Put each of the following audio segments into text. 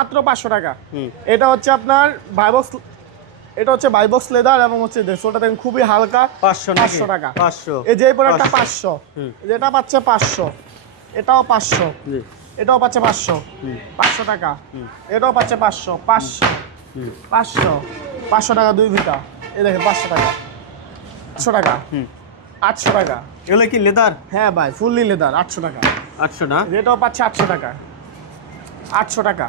মাত্র 500 টাকা। এটা হচ্ছে আপনার ভাইবক্স, এটা হচ্ছে ভাইবক্স লেদার এবং হচ্ছে সোলটা দেখেন খুবই হালকা। 500 টাকা। 500 এই যে এই প্রোডাক্টটা 500, যেটা পাচ্ছে 500, এটাও 500, এটাও পাচ্ছে 500, 500 টাকা। এটাও পাচ্ছে 500, 500, 500, 500 টাকা 2 ভিটা। এই দেখেন 500 টাকা, 800 টাকা, 800 টাকা। এগুলো কি লেদার? হ্যাঁ ভাই, ফুললি লেদার, 800 টাকা। 800 না? এটাও পাচ্ছে 800 টাকা, 800 টাকা।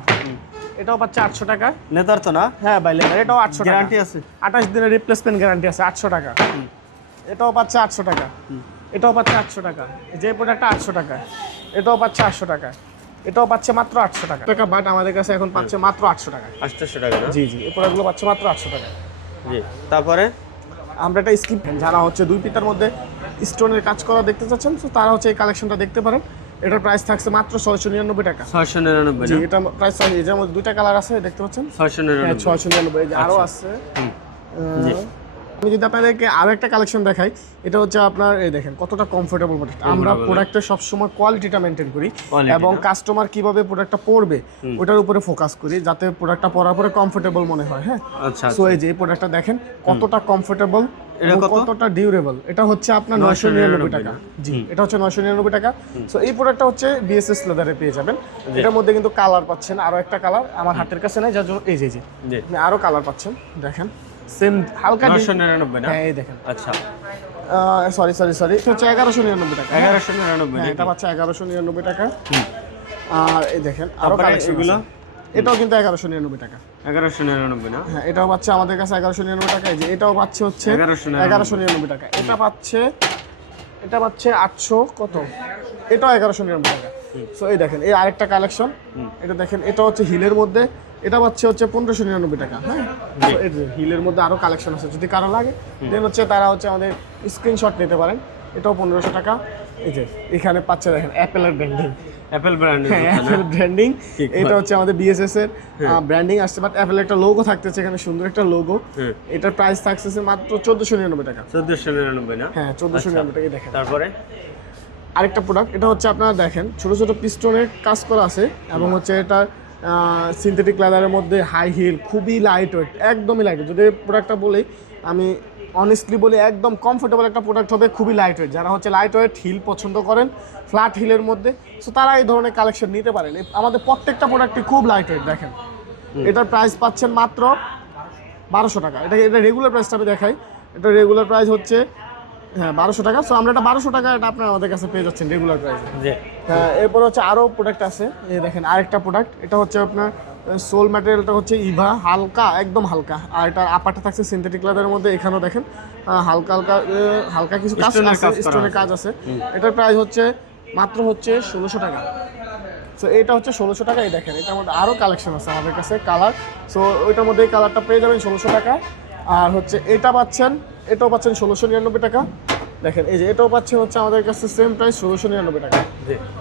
এটাও পাচ্ছে 800 টাকা। লেদার তো না? হ্যাঁ ভাই লেদার, এটাও 800 টাকা। গ্যারান্টি আছে? 28 দিনের রিপ্লেসমেন্ট গ্যারান্টি আছে, 800 টাকা। এটাও পাচ্ছে 800 টাকা, এটাও পাচ্ছে 800 টাকা। যে প্রোডাক্টটা 800 টাকা, এটাও পাচ্ছে 800 টাকা, এটাও পাচ্ছে মাত্র 800 টাকা। বাট আমাদের কাছে এখন পাচ্ছে মাত্র 800 টাকা। 800 টাকা না? জি জি, এই প্রোডাক্টগুলো পাচ্ছে মাত্র 800 টাকা। জি, তারপরে আমরা একটা স্কিপ, যারা হচ্ছে 2 পিতার মধ্যে স্টোনের কাজ করা দেখতে চাচ্ছেন, তো তারা হচ্ছে এই কালেকশনটা দেখতে পারেন। এটার প্রাইস থাকছে মাত্র 699 টাকা। 699 জি, না? এটা প্রাইস, এর মধ্যে 2টা কালার আছে দেখতে পাচ্ছেন। 699। 699, এই যে আরো আছে। জি। আমি যদি আপনাদেরকে আরো একটা কালেকশন দেখাই, এটা হচ্ছে আপনার এই দেখেন কতটা কমফোর্টেবল প্রোডাক্ট। আমরা প্রোডাক্টের সবসময় কোয়ালিটিটা মেনটেন করি এবং কাস্টমার কিভাবে প্রোডাক্টটা পরবে ওটার উপরে ফোকাস করি, যাতে প্রোডাক্টটা পরার পরে কমফোর্টেবল মনে হয়। হ্যাঁ, আচ্ছা। সো এই যে এই প্রোডাক্টটা দেখেন কতটা কমফোর্টেবল, কতটা ডিউরেবল। এটা হচ্ছে আপনার 999 টাকা। জি, এটা হচ্ছে 999 টাকা। সো এই প্রোডাক্টটা হচ্ছে বিএসএস লেদারে পেয়ে যাবেন। এটার মধ্যে কিন্তু কালার পাচ্ছেন, আরো একটা কালার আমার হাতের কাছে নাই, যার জন্য এই যে আপনি আরো কালার পাচ্ছেন। দেখেন সেম হালকা 999 না? হ্যাঁ, এই দেখেন। আচ্ছা, সরি, এটা হচ্ছে 1199 টাকা। 1199। এটা পাচ্ছে 1199 টাকা। আর এই দেখেন আরো কালেকশন এগুলো, এটাও কিন্তু 1199 টাকা। 1199 না? হ্যাঁ, এটাও পাচ্ছে আমাদের কাছে 1199 টাকা। এই যে এটাও পাচ্ছে হচ্ছে 1199 টাকা। এটা পাচ্ছে 800 কত, এটাও 1199 টাকা। সো এই দেখেন এই আরেকটা কালেকশন, এটা দেখেন, এটা হচ্ছে হিলের মধ্যে, এটা পাচ্ছে হচ্ছে 1599 টাকা। হ্যাঁ, এই যে হিলের মধ্যে আরো কালেকশন আছে, যদি কারো লাগে দেন হচ্ছে তারা হচ্ছে আমাদের স্ক্রিনশট নিতে পারেন। এটাও 1500 টাকা। এই যে এখানে পাচ্ছে দেখেন অ্যাপেলের ব্র্যান্ডিং, অ্যাপল ব্র্যান্ডের। হ্যাঁ, অ্যাপেল ব্র্যান্ডিং। এটা হচ্ছে আমাদের বিএসএস এর ব্র্যান্ডিং আসছে, বাট অ্যাপেল একটা লোগো থাকতেছে এখানে, সুন্দর একটা লোগো। এটার প্রাইস থাকতেছে মাত্র 1499 টাকা। 1499 না? হ্যাঁ, 1499 টাকা। দেখেন তারপরে আরেকটা প্রোডাক্ট, এটা হচ্ছে আপনারা দেখেন ছোট ছোট পিস্টনের কাজ করা আছে এবং হচ্ছে এটা সিনথেটিক লেদারের মধ্যে হাই হিল, খুবই লাইট ওয়েট, একদমই লাইট। যদি প্রোডাক্টটা বলি, আমি অনেস্টলি বলি একদম কমফোর্টেবল একটা প্রোডাক্ট হবে, খুবই লাইট ওয়েট। যারা হচ্ছে লাইট ওয়েট হিল পছন্দ করেন, ফ্ল্যাট হিলের মধ্যে, সো তারা এই ধরনের কালেকশন নিতে পারেন। আমাদের প্রত্যেকটা প্রোডাক্টই খুব লাইট ওয়েট। দেখেন এটার প্রাইস পাচ্ছেন মাত্র 1200 টাকা। এটা রেগুলার প্রাইসটা আমি দেখাই। এটা রেগুলার প্রাইস হচ্ছে 1200 টাকা। সো আমরা এটা 1200 টাকা, এটা আপনারা আমাদের কাছে পেয়ে যাচ্ছেন রেগুলার প্রাইসে। হ্যাঁ, এরপর হচ্ছে আরও প্রোডাক্ট আছে। এই দেখেন আরেকটা প্রোডাক্ট, এটা হচ্ছে আপনার সোল ম্যাটেরিয়ালটা হচ্ছে ইভা, হালকা, একদম হালকা। আর এটার আপারটা থাকছে সিনথেটিক লেদারের মধ্যে। এখানেও দেখেন হালকা হালকা হালকা কিছু কাজ আছে, স্টোনের কাজ আছে। এটার প্রাইস হচ্ছে মাত্র হচ্ছে 1600 টাকা। সো এটা হচ্ছে 1600 টাকা। এই দেখেন এটার মধ্যে আরও কালেকশন আছে আমাদের কাছে কালার। সো ওইটার মধ্যে এই কালারটা পেয়ে যাবেন 1600 টাকা। আর হচ্ছে এটা পাচ্ছেন, এটাও পাচ্ছেন 1699 টাকা। দেখেন এই যে এটাও পাচ্ছেন হচ্ছে আমাদের কাছে সেম প্রাইস 1699 টাকা।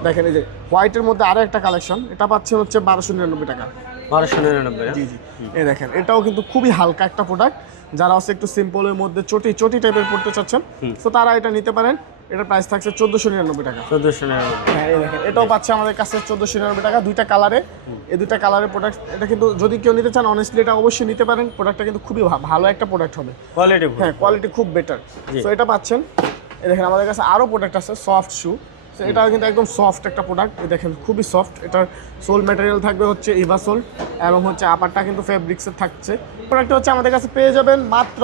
দেখেন এই যে হোয়াইটের মধ্যে আরও একটা কালেকশন, এটা পাচ্ছেন হচ্ছে 1299 টাকা। 1299। জি জি, এই দেখেন এটাও কিন্তু খুবই হালকা একটা প্রোডাক্ট। যারা হচ্ছে একটু সিম্পলের মধ্যে চটি টাইপের পড়তে চাচ্ছেন, তো তারা এটা নিতে পারেন। এটার প্রাইস থাকছে 1499 টাকা। 1499। হ্যাঁ, এই দেখেন এটাও পাচ্ছে আমাদের কাছে 1499 টাকা। 2টা কালারে, এই 2টা কালারের প্রোডাক্ট। এটা কিন্তু যদি কেউ নিতে চান অনেস্টলি এটা অবশ্যই নিতে পারেন। প্রোডাক্টটা কিন্তু খুবই ভালো একটা প্রোডাক্ট হবে, কোয়ালিটি। হ্যাঁ, কোয়ালিটি খুব বেটার। সো এটা পাচ্ছেন। এই দেখেন আমাদের কাছে আরও প্রোডাক্ট আছে, সফট শু। সো এটাও কিন্তু একদম সফট একটা প্রোডাক্ট। এই দেখেন খুবই সফট। এটার সোল ম্যাটেরিয়াল থাকবে হচ্ছে ইভা সোল এবং হচ্ছে আপারটা কিন্তু ফেব্রিক্সের থাকছে। প্রোডাক্টটা হচ্ছে আমাদের কাছে পেয়ে যাবেন মাত্র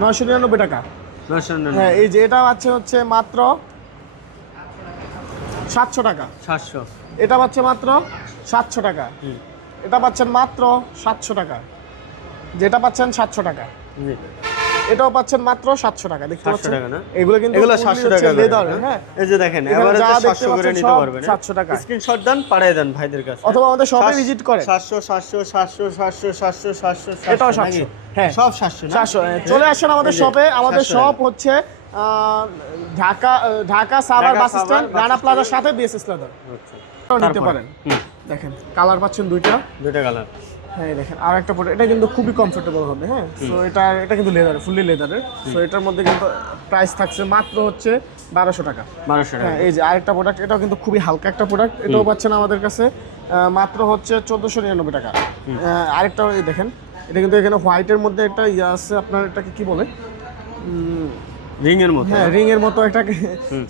999 টাকা। 999। হ্যাঁ, এই যে এটা পাচ্ছে হচ্ছে মাত্র 700 টাকা। 700। এটা পাচ্ছে মাত্র 700 টাকা। এটা পাচ্ছেন মাত্র 700 টাকা। যেটা পাচ্ছেন 700 টাকা। এটাও পাচ্ছেন মাত্র 700 টাকা। দেখতে পাচ্ছেন এগুলো কিন্তু 700 টাকা লেদার। হ্যাঁ, এই যে দেখেন এবারে 700 করে নিতে পারবেন। 700 টাকা। স্ক্রিনশট দেন, পাঠিয়ে দেন ভাইদের কাছে, অথবা আমাদের শপে ভিজিট করেন। 700 700 700 700 700 700 এটাও 700। হ্যাঁ, সব 700 না? 700। চলে আসেন আমাদের শপে। আমাদের শপ হচ্ছে ঢাকা সাভার বাস স্ট্যান্ড, রানা প্লাজার সাথে বিএসএস লেদার। নিতে পারেন। দেখেন কালার পাচ্ছেন দুইটা কালার। হ্যাঁ, দেখেন আর একটা প্রোডাক্ট, এটা কিন্তু খুবই কমফোর্টেবল হবে। হ্যাঁ, সো এটা কিন্তু লেদার, ফুললি লেদারের। সো এটার মধ্যে কিন্তু প্রাইস থাকছে মাত্র হচ্ছে 1200 টাকা। 1200 টাকা। হ্যাঁ, এই যে আরেকটা প্রোডাক্ট, এটাও কিন্তু খুবই হালকা একটা প্রোডাক্ট, এটাও পাচ্ছেন আমাদের কাছে মাত্র হচ্ছে 1499 টাকা। আরেকটা এই দেখেন, এটা কিন্তু এখানে হোয়াইটের মধ্যে একটা ইয়ে আছে, আপনার এটাকে কি বলে, রিং এর মতো। হ্যাঁ, রিং এর মতো একটা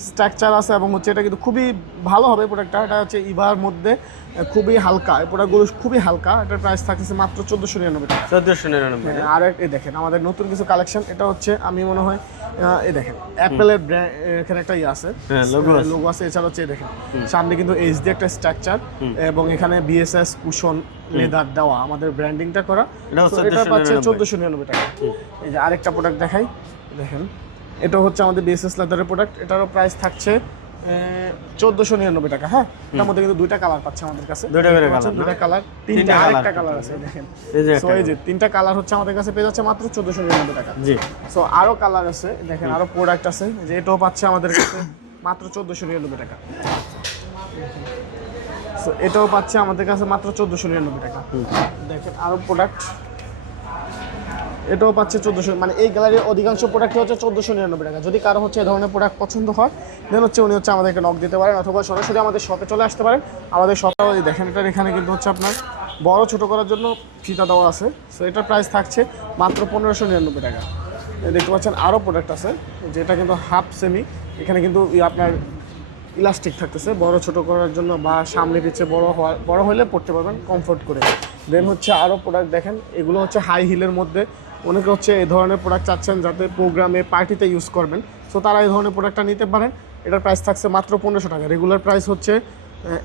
স্ট্রাকচার আছে, এবং হচ্ছে এটা কিন্তু খুবই ভালো হবে প্রোডাক্টটা। এটা হচ্ছে ইভার মধ্যে খুবই হালকা, এই প্রোডাক্টগুলো খুবই হালকা। এটার প্রাইস থাকছে মাত্র 1499 টাকা। 1499। আর এই দেখেন আমাদের নতুন কিছু কালেকশন, এটা হচ্ছে আমি মনে হয় এই দেখেন অ্যাপেলের এখানে একটা ইয়ে আছে, লোগো আছে। এছাড়া হচ্ছে এই দেখেন সামনে কিন্তু এইচডি একটা স্ট্রাকচার, এবং এখানে বিএসএস কুশন লেদার দেওয়া, আমাদের ব্র্যান্ডিংটা করা। এটা পাচ্ছে 1499 টাকা। এই যে আরেকটা প্রোডাক্ট দেখাই, দেখেন এটা হচ্ছে আমাদের বিএসএস লেদারের প্রোডাক্ট, এটারও প্রাইস থাকছে 1499 টাকা। হ্যাঁ, এটার মধ্যে কিন্তু দুইটা কালার পাচ্ছে আমাদের কাছে, দুইটা কালার, তিনটা আরেকটা কালার আছে দেখেন। সো এই যে তিনটা কালার হচ্ছে আমাদের কাছে পেয়ে যাচ্ছে মাত্র 1499 টাকা। জি। সো আরো কালার আছে দেখেন, আরো প্রোডাক্ট আছে, যে এটাও পাচ্ছে আমাদের কাছে মাত্র 1499 টাকা। সো এটাও পাচ্ছে আমাদের কাছে মাত্র 1499 টাকা। দেখেন আরো প্রোডাক্ট, এটাও পাচ্ছে 1400, মানে এই গ্যালারির অধিকাংশ প্রোডাক্ট হচ্ছে 1499 টাকা। যদি কারো হচ্ছে এই ধরনের প্রোডাক্ট পছন্দ হয়, দেন হচ্ছে উনি হচ্ছে আমাদেরকে নক দিতে পারেন, অথবা সরাসরি আমাদের শপে চলে আসতে পারেন। আমাদের শপটাও দেখেন, এটার এখানে কিন্তু হচ্ছে আপনার বড় ছোট করার জন্য ফিতা দেওয়া আছে। সো এটার প্রাইস থাকছে মাত্র 1599 টাকা। দেখতে পাচ্ছেন আরও প্রোডাক্ট আছে, যেটা কিন্তু হাফ সেমি, এখানে কিন্তু আপনার ইলাস্টিক থাকতেছে বড় ছোট করার জন্য, বা সামনে পিছিয়ে বড় হলে পড়তে পারবেন কমফোর্ট করে। দেন হচ্ছে আরও প্রোডাক্ট দেখেন, এগুলো হচ্ছে হাই হিলের মধ্যে। অনেকে হচ্ছে এই ধরনের প্রোডাক্ট চাচ্ছেন যাতে প্রোগ্রামে পার্টিতে ইউজ করবেন, সো তারা এই ধরনের প্রোডাক্টটা নিতে পারেন। এটার প্রাইস থাকছে মাত্র 1500 টাকা। রেগুলার প্রাইস হচ্ছে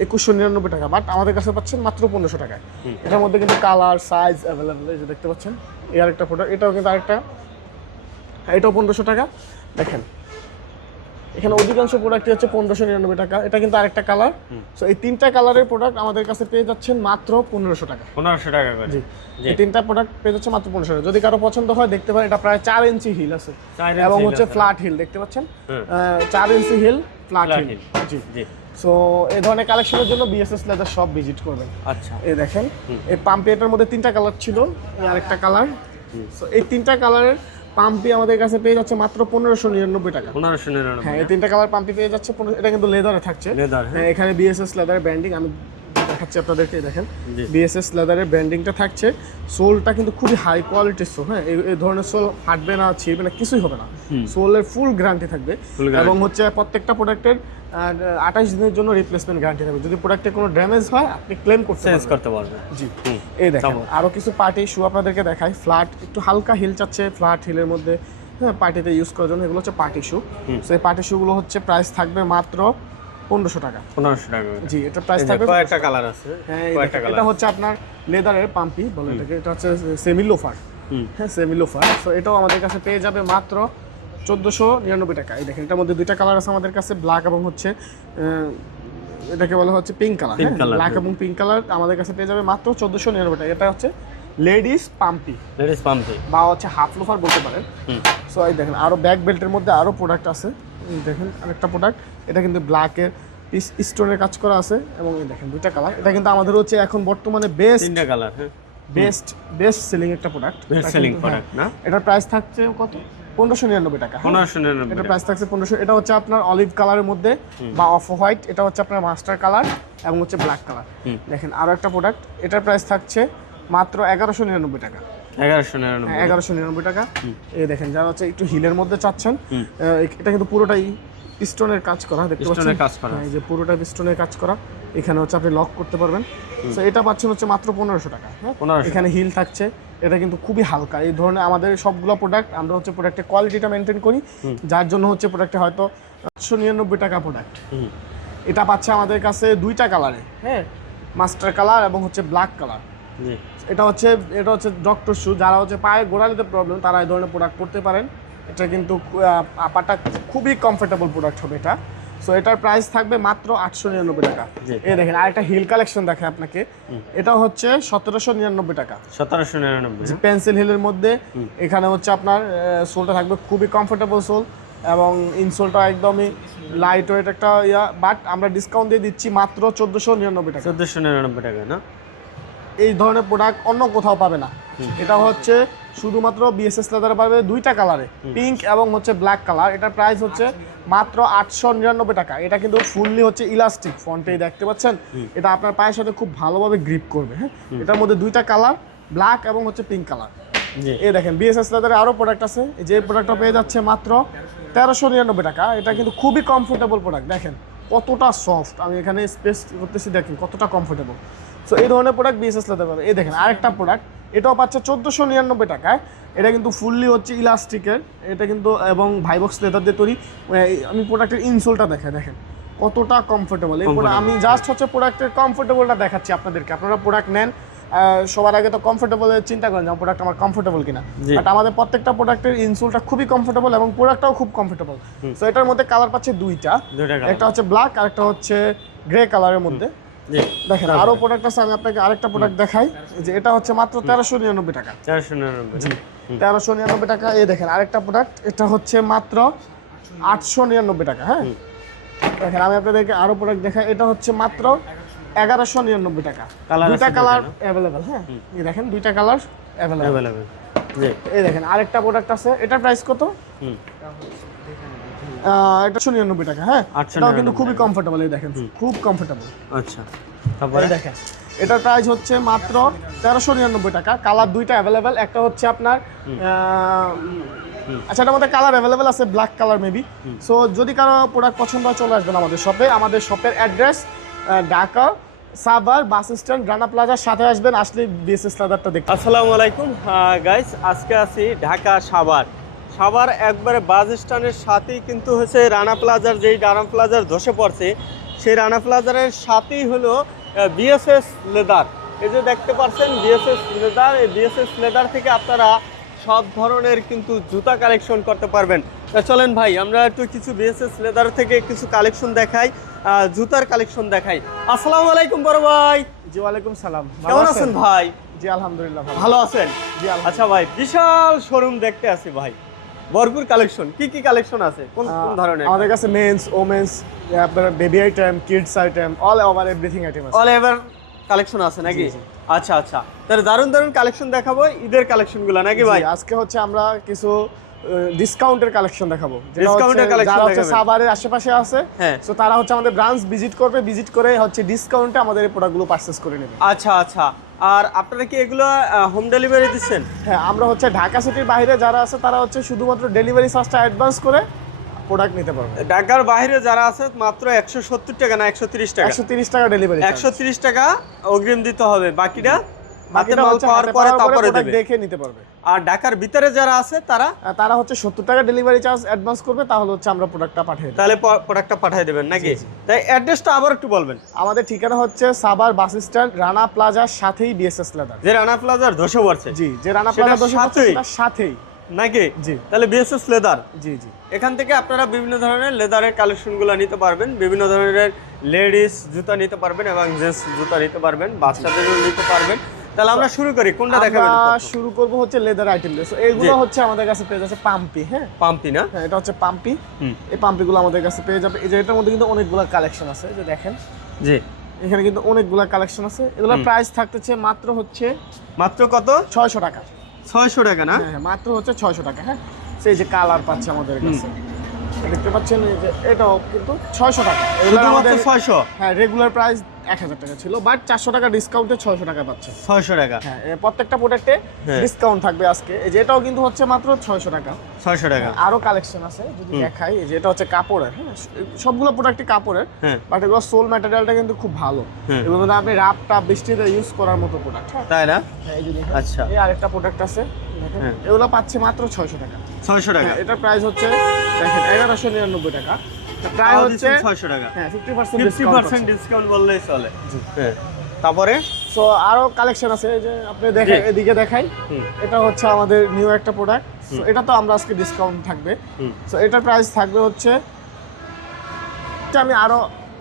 2199 টাকা, বাট আমাদের কাছে পাচ্ছেন মাত্র 1500 টাকায়। এটার মধ্যে কিন্তু কালার সাইজ অ্যাভেলেবেল, এই যে দেখতে পাচ্ছেন এই আরেকটা প্রোডাক্ট, এটাও কিন্তু আরেকটা, এটাও 1500 টাকা। দেখেন এখানে অধিকাংশ প্রোডাক্টই হচ্ছে 1599 টাকা। এটা কিন্তু আরেকটা কালার। সো এই তিনটা কালারের প্রোডাক্ট আমাদের কাছে পেয়ে যাচ্ছেন মাত্র 1500 টাকা। 1500 টাকা করে। জি, এই তিনটা প্রোডাক্ট পেয়ে যাচ্ছে মাত্র 1500 টাকা। যদি কারো পছন্দ হয় দেখতে পারেন, এটা প্রায় 4 ইঞ্চি হিল আছে, এবং হচ্ছে ফ্ল্যাট হিল দেখতে পাচ্ছেন, 4 ইঞ্চি হিল ফ্ল্যাট হিল। জি জি। সো এই ধরনের কালেকশনের জন্য বিএসএস লেদার শপ ভিজিট করবেন। আচ্ছা, এই দেখেন এই পাম্পেটার মধ্যে তিনটা কালার ছিল, এই আরেকটা কালার। সো এই তিনটা কালারের পাম্পি আমাদের কাছে পেয়ে যাচ্ছে মাত্র 1599 টাকা। 1599। হ্যাঁ, এই তিনটা কালার পাম্পি পেয়ে যাচ্ছে। এটা কিন্তু লেদারে থাকছে, হ্যাঁ, এখানে বিএসএস লেদারের ব্র্যান্ডিং আমি দেখাচ্ছি আপনাদেরকে। দেখেন বিএসএস লেদারের ব্র্যান্ডিংটা থাকছে। সোলটা কিন্তু খুবই হাই কোয়ালিটির সোল। হ্যাঁ, এই ধরনের সোল ফাটবে না, ছিঁড়বে না, কিছুই হবে না। সোলের ফুল গ্যারান্টি থাকবে, এবং হচ্ছে প্রত্যেকটা প্রোডাক্টের 28 দিনের জন্য রিপ্লেসমেন্ট গ্যারান্টি থাকবে। যদি প্রোডাক্টে কোনো ড্যামেজ হয় আপনি ক্লেম করতে পারবেন। জি। এই দেখেন আরও কিছু পার্টি শু আপনাদেরকে দেখাই। ফ্ল্যাট একটু হালকা হিল চাচ্ছে, ফ্ল্যাট হিলের মধ্যে, হ্যাঁ, পার্টিতে ইউজ করার জন্য। এগুলো হচ্ছে পার্টি শু। সেই পার্টি শুগুলো হচ্ছে প্রাইস থাকবে মাত্র 1500 টাকা। 1500 টাকা। জি, এটা প্রাইস থাকবে। কয়েকটা কালার আছে। হ্যাঁ, এটা হচ্ছে আপনার লেদারের পাম্পি বলে এটাকে। এটা হচ্ছে সেমি লোফার। হ্যাঁ, সেমি লোফার। সো এটাও আমাদের কাছে পেয়ে যাবে মাত্র 1499 টাকা। এই দেখেন এটার মধ্যে দুইটা কালার আছে আমাদের কাছে, ব্ল্যাক এবং হচ্ছে এটাকে বলা হচ্ছে পিঙ্ক কালার। ব্ল্যাক এবং পিঙ্ক কালার আমাদের কাছে পেয়ে যাবে মাত্র 1499 টাকা। এটা হচ্ছে লেডিস পাম্পি, বা হচ্ছে হাফ লোফার বলতে পারেন। সো এই দেখেন আরও ব্যাক বেল্টের মধ্যে আরও প্রোডাক্ট আছে। দেখেন আরেকটা প্রোডাক্ট, এটা কিন্তু ব্ল্যাকের স্টোনের কাজ করা আছে, এবং এই দেখেন দুইটা কালার। এটা কিন্তু আমাদের হচ্ছে এখন বর্তমানে তিনটা কালার, বেস্ট সেলিং একটা প্রোডাক্ট। না, এটার প্রাইস থাকছে কত? 1599 টাকা। 1599। এটা প্রাইস থাকছে 1500। এটা হচ্ছে আপনার অলিভ কালারের মধ্যে, বা অফ হোয়াইট। এটা হচ্ছে আপনার মাস্টার কালার, এবং হচ্ছে ব্ল্যাক কালার। দেখেন আরো একটা প্রোডাক্ট, এটার প্রাইস থাকছে মাত্র 1199 টাকা। 1199 টাকা। এই দেখেন যারা হচ্ছে একটু হিলের মধ্যে চাচ্ছেন, এটা কিন্তু পুরোটাই পিস্টনের কাজ করা, দেখতে পাচ্ছেন। এই যে পুরোটা পিস্টনের কাজ করা, এখানে হচ্ছে আপনি লক করতে পারবেন। সো এটা পাচ্ছেন হচ্ছে মাত্র 1500 টাকা। এখানে হিল থাকছে। এটা কিন্তু খুবই হালকা। এই ধরনের আমাদের সবগুলো প্রোডাক্ট আমরা হচ্ছে প্রোডাক্টের কোয়ালিটিটা মেনটেন করি, যার জন্য হচ্ছে প্রোডাক্টে হয়তো 899 টাকা প্রোডাক্ট। এটা পাচ্ছে আমাদের কাছে দুইটা কালারে, হ্যাঁ, মাস্টার কালার এবং হচ্ছে ব্ল্যাক কালার। এটা হচ্ছে ডক্টর শু। যারা হচ্ছে পায়ে গোড়ালিতে প্রবলেম, তারা এই ধরনের প্রোডাক্ট পরতে পারেন। এটা কিন্তু আপাটা খুবই কমফোর্টেবল প্রোডাক্ট হবে এটা। সো এটার প্রাইস থাকবে মাত্র 899 টাকা। এই দেখেন আরেকটা হিল কালেকশন দেখে আপনাকে, এটা হচ্ছে 1799 টাকা। 1799 পেন্সিল হিলের মধ্যে। এখানে হচ্ছে আপনার সোলটা থাকবে খুবই কমফোর্টেবল সোল, এবং ইনসোলটা একদমই লাইট ওয়েট একটা বাট আমরা ডিসকাউন্ট দিয়ে দিচ্ছি মাত্র 1499 টাকা। 1499 টাকা না? এই ধরনের প্রোডাক্ট অন্য কোথাও পাবে না। এটা হচ্ছে শুধুমাত্র বিএসএস লেদারে পাবে দুইটা কালারে, পিঙ্ক এবং হচ্ছে ব্ল্যাক কালার। এটার প্রাইস হচ্ছে মাত্র 899 টাকা। এটা কিন্তু ফুললি হচ্ছে ইলাস্টিক, ফ্রন্টেই দেখতে পাচ্ছেন। এটা আপনার পায়ের সাথে খুব ভালোভাবে গ্রিপ করবে। হ্যাঁ, এটার মধ্যে দুইটা কালার, ব্ল্যাক এবং হচ্ছে পিঙ্ক কালার। এই দেখেন বিএসএস লেদারে আরও প্রোডাক্ট আছে, যে প্রোডাক্টটা পেয়ে যাচ্ছে মাত্র 1399 টাকা। এটা কিন্তু খুবই কমফোর্টেবল প্রোডাক্ট, দেখেন কতটা সফট, আমি এখানে স্পেস করতেছি, দেখেন কতটা কমফোর্টেবল। সো এই ধরনের প্রোডাক্ট বিএসএস লেদার পাবে। এই দেখেন আরেকটা প্রোডাক্ট, এটাও পাচ্ছে 1499 টাকায়। এটা কিন্তু ফুললি হচ্ছে ইলাস্টিকের, এটা কিন্তু এবং ভাইবক্স লেদার দিয়ে তৈরি। আমি প্রোডাক্টের ইনসোলটা দেখেন কতটা কমফোর্টেবল। এই প্রোডাক্ট আমি জাস্ট হচ্ছে প্রোডাক্টের কমফোর্টেবলটা দেখাচ্ছি আপনাদেরকে। আপনারা প্রোডাক্ট নেন, সবার আগে তো কমফোর্টেবলের চিন্তা করেন যে প্রোডাক্ট আমার কমফোর্টেবল কিনা। বাট আমাদের প্রত্যেকটা প্রোডাক্টের ইনসোলটা খুবই কমফোর্টেবল এবং প্রোডাক্টটাও খুব কমফোর্টেবল। সো এটার মধ্যে কালার পাচ্ছে দুইটা, একটা হচ্ছে ব্ল্যাক আর একটা হচ্ছে গ্রে কালারের মধ্যে। দেখেন আরো প্রোডাক্ট আছে, আমি আপনাকে আরেকটা প্রোডাক্ট দেখাই। যে এটা হচ্ছে মাত্র 1399 টাকা। 1399 টাকা। এই দেখেন আরেকটা প্রোডাক্ট, এটা হচ্ছে মাত্র 899 টাকা। হ্যাঁ, দেখেন আমি আপনাদেরকে আরো প্রোডাক্ট দেখাই। এটা হচ্ছে মাত্র 1199 টাকা। দুইটা কালার অ্যাভেলেবেল। হ্যাঁ, এই দেখেন দুইটা কালার অ্যাভেলেবেল। এই দেখেন আরেকটা প্রোডাক্ট আছে, এটার প্রাইস কত? এটা 899 টাকা। হ্যাঁ, এটাও কিন্তু খুবই কমফোর্টেবল। এই দেখেন খুব কমফোর্টেবল। আচ্ছা, তারপরে দেখেন এটার প্রাইস হচ্ছে মাত্র 1399 টাকা। কালার দুইটা অ্যাভেলেবেল, একটা হচ্ছে আপনার আচ্ছা এটার মধ্যে কালার অ্যাভেলেবেল আছে, ব্ল্যাক কালার মেবি। সো যদি কারো প্রোডাক্ট পছন্দ হয় চলে আসবেন আমাদের শপে। আমাদের শপের address Dhaka Savar bus stand, Rana প্লাজার সাথে আসবেন, আসলে বিএসএস লেদারটা দেখতে। আসসালামু আলাইকুম গাইস, আজকে আছি ঢাকা সাভার একবারে বাস স্ট্যান্ডের সাথেই কিন্তু হচ্ছে রানা প্লাজার, যেই রানা প্লাজার ধসে পড়ছে সেই রানা প্লাজারের সাথেই হলো বিএসএস লেদার। এই যে দেখতে পাচ্ছেন বিএসএস লেদার, এই বিএসএস লেদার থেকে আপনারা সব ধরনের কিন্তু জুতা কালেকশন করতে পারবেন। চলেন ভাই আমরা একটু কিছু বিএসএস লেদার থেকে কিছু কালেকশন দেখাই, জুতার কালেকশন দেখাই। আসসালামু আলাইকুম বড় ভাই। জি ওয়ালাইকুম সালাম, কেমন আছেন ভাই? জি আলহামদুলিল্লাহ ভালো আছেন। জি আচ্ছা ভাই, বিশাল শোরুম দেখতে আছি ভাই, ভরপুর কালেকশন। কি কালেকশন আছে, কোন ধরনের? আমাদের কাছে মেন্স, ওমেন্স, আপনার baby item, kids item, all over everything item আছে। অল এভার কালেকশন আছে নাকি? আচ্ছা আচ্ছা, তাহলে দারুণ কালেকশন দেখাবো, ঈদের কালেকশনগুলো নাকি ভাই? আজকে হচ্ছে আমরা কিছু ডিসকাউন্টের কালেকশন দেখাবো। ডিসকাউন্টের কালেকশন যারা হচ্ছে সাভারের আশেপাশে আছে, সো তারা হচ্ছে আমাদের ব্রাঞ্চ ভিজিট করবে, ভিজিট করে হচ্ছে ডিসকাউন্টে আমাদের এই প্রোডাক্টগুলো পারচেজ করে নেবে। আচ্ছা আচ্ছা, আর আপনারা কি এগুলো হোম ডেলিভারি দিচ্ছেন? হ্যাঁ, আমরা হচ্ছে ঢাকা সিটির বাইরে যারা আছে তারা হচ্ছে শুধুমাত্র ডেলিভারি চার্জটা অ্যাডভান্স করে প্রোডাক্ট নিতে পারবে। ঢাকার বাইরে যারা আছে মাত্র 170 টাকা না 130 টাকা? 130 টাকা ডেলিভারি। 130 টাকা অগ্রিম দিতে হবে, বাকিটা দেখে নিতে পারবে। আর ঢাকার ভিতরে যারা আছে তারা হচ্ছে 70 টাকা ডেলিভারি চার্জ অ্যাডভান্স করবে, তাহলে হচ্ছে আমরা প্রোডাক্টটা পাঠিয়ে দেব। তাহলে প্রোডাক্টটা পাঠিয়ে দেবেন নাকি? তাই অ্যাড্রেসটা আবার একটু বলবেন। আমাদের ঠিকানা হচ্ছে সাভার বাস স্ট্যান্ড, রানা প্লাজার সাথেই বিএসএস লেদার। যে রানা প্লাজার ধসে পড়ছে? জি, যে রানা প্লাজার ধসে পড়ছে তার সাথেই নাকি? জি, তাহলে বিএসএস লেদার। জি জি, এখান থেকে আপনারা বিভিন্ন ধরনের লেদারের কালেকশনগুলো নিতে পারবেন, বিভিন্ন ধরনের লেডিস জুতা নিতে পারবেন এবং জেন্টস জুতা নিতে পারবেন, বাচ্চাদেরও নিতে পারবেন। তাহলে আমরা শুরু করি, কোনটা দেখাবেন? শুরু করব হচ্ছে লেদার আইটেম দিয়ে। সো এইগুলো হচ্ছে আমাদের কাছে পেয়ে যাচ্ছে পাম্পি। হ্যাঁ, পাম্পি না? হ্যাঁ, এটা হচ্ছে পাম্পি। এই পাম্পিগুলো আমাদের কাছে পেয়ে যাবে। এই যে এটার মধ্যে কিন্তু অনেকগুলো কালেকশন আছে, যে দেখেন। জি, এখানে কিন্তু অনেকগুলো কালেকশন আছে। এগুলোর প্রাইস থাকতেছে মাত্র কত? 600 টাকা। 600 টাকা না? হ্যাঁ, মাত্র হচ্ছে 600 টাকা। হ্যাঁ, সেই যে কালার পাচ্ছে আমাদের কাছে, দেখতে পাচ্ছেন, এই যে এটাও কিন্তু 600 টাকা। এগুলো আমাদের 600। হ্যাঁ, রেগুলার প্রাইস 1000 টাকা ছিল, বাট 400 টাকা ডিসকাউন্টে 600 টাকা পাচ্ছে। 600 টাকা। হ্যাঁ, প্রত্যেকটা প্রোডাক্টে ডিসকাউন্ট থাকবে আজকে। এই যে এটাও কিন্তু হচ্ছে মাত্র 600 টাকা। 600 টাকা। আরো কালেকশন আছে যদি দেখাই। এই যে এটা হচ্ছে কাপড়ের। হ্যাঁ, সবগুলো প্রোডাক্টই কাপড়ের, বাট এগুলো সোল ম্যাটেরিয়ালটা কিন্তু খুব ভালো। এগুলো মধ্যে আপনি রাপ টাপ বৃষ্টিতে ইউজ করার মতো প্রোডাক্ট। তাই না? হ্যাঁ, এই যে দেখেন। আচ্ছা, এই আরেকটা প্রোডাক্ট আছে দেখেন, এগুলো পাচ্ছে মাত্র 600 টাকা। 600 টাকা। এটার প্রাইস হচ্ছে দেখেন 1199 টাকা। প্রায় হচ্ছে 600 টাকা। হ্যাঁ, 50% ডিসকাউন্ট বললেই চলে। হ্যাঁ, তারপরে সো আরো কালেকশন আছে, যে আপনি দেখেন, এদিকে দেখাই। এটা হচ্ছে আমাদের নিউ একটা প্রোডাক্ট। সো এটা তো আমরা আজকে ডিসকাউন্ট থাকবে। সো এটার প্রাইস থাকবে হচ্ছে, আমি আরো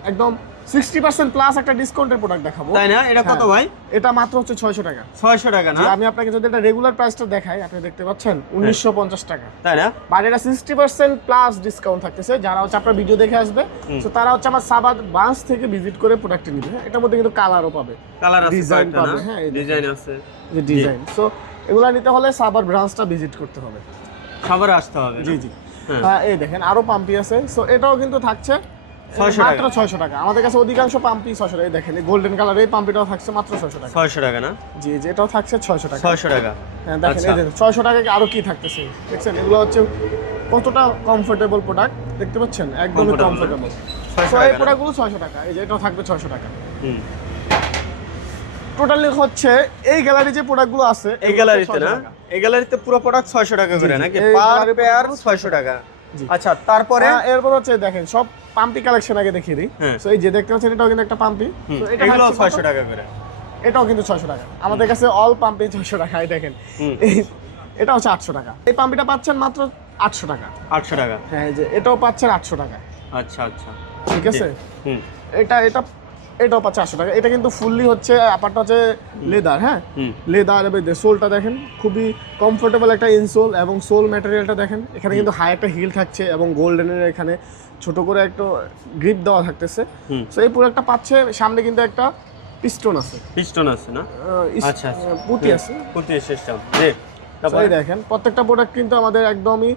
একদম 60% প্লাস একটা ডিসকাউন্টের প্রোডাক্ট দেখাবো। তাই না? এটা কত ভাই? এটা মাত্র হচ্ছে 600 টাকা। 600 টাকা না? আমি আপনাকে যদি এটা রেগুলার প্রাইসটা দেখাই, আপনি দেখতে পাচ্ছেন 1950 টাকা। তাই না? বাট এটা 60% প্লাস ডিসকাউন্ট থাকতেছে। যারা হচ্ছে আপনার ভিডিও দেখে আসবে, তো তারা হচ্ছে আমার সাবাদ ব্রাঞ্চ থেকে ভিজিট করে প্রোডাক্ট নিবে। হ্যাঁ, এটার মধ্যে কিন্তু কালারও পাবে, কালার আছে, ডিজাইন কয়েকটা পাবে। না? হ্যাঁ, ডিজাইন আছে, যে ডিজাইন। সো এগুলা নিতে হলে সাবার ব্রাঞ্চটা ভিজিট করতে হবে, সবার আসতে হবে। জি জি। হ্যাঁ। এই দেখেন আরো পাম্পি আছে। সো এটাও কিন্তু থাকছে 600 মাত্র 600 টাকা। আমাদের কাছে অধিকাংশ পাম্পি 600 টাকা। এই দেখেন এই গোল্ডেন কালার এই পাম্পিটাও থাকছে মাত্র 600 টাকা। 600 টাকা না? জি জি, এটাও থাকছে 600 টাকা। 600 টাকা। হ্যাঁ দেখেন এই দেখেন 600 টাকা আরো কি থাকতেছে দেখছেন। এগুলো হচ্ছে কতটা কমফোর্টেবল প্রোডাক্ট দেখতে পাচ্ছেন, একদমই কমফোর্টেবল। সো এই প্রোডাক্টগুলো 600 টাকা। এই যে এটাও থাকবে 600 টাকা। টোটালি হচ্ছে এই গ্যালারি যে প্রোডাক্টগুলো আছে এই গ্যালারিতে না? এই গ্যালারিতে পুরো প্রোডাক্ট 600 টাকা করে নাকি? পার পেয়ার 600 টাকা। আচ্ছা, তারপরে এরপর হচ্ছে দেখেন সব পাম্পি কালেকশন আগে দেখিয়ে দিই। সো এই যে দেখতে পাচ্ছেন এটাও কিন্তু একটা পাম্পি। সো এটা এগুলো 600 টাকা করে। এটাও কিন্তু 600 টাকা। আমাদের কাছে অল পাম্পি 600 টাকা। এই দেখেন এটা হচ্ছে 800 টাকা। এই পাম্পিটা পাচ্ছেন মাত্র 800 টাকা। 800 টাকা। হ্যাঁ, এই যে এটাও পাচ্ছেন 800 টাকা। আচ্ছা আচ্ছা, ঠিক আছে। এটাও পাচ্ছে 800 টাকা। এটা কিন্তু ফুললি হচ্ছে আপারটা হচ্ছে লেদার। হ্যাঁ, লেদার এবং সোলটা দেখেন খুবই কমফোর্টেবল একটা ইনসোল, এবং সোল ম্যাটেরিয়ালটা দেখেন এখানে কিন্তু হাই একটা হিল থাকছে এবং গোল্ডেনের এখানে ছোট করে একটা গ্রিপ দেওয়া থাকতেছে। সো এই প্রোডাক্টটা পাচ্ছে। সামনে কিন্তু একটা পিস্টন আছে। পিস্টন আছে না? আচ্ছা আচ্ছা, পুঁতি আছে, পুঁতি সিস্টেম। জি, তারপরে দেখেন প্রত্যেকটা প্রোডাক্ট কিন্তু আমাদের একদমই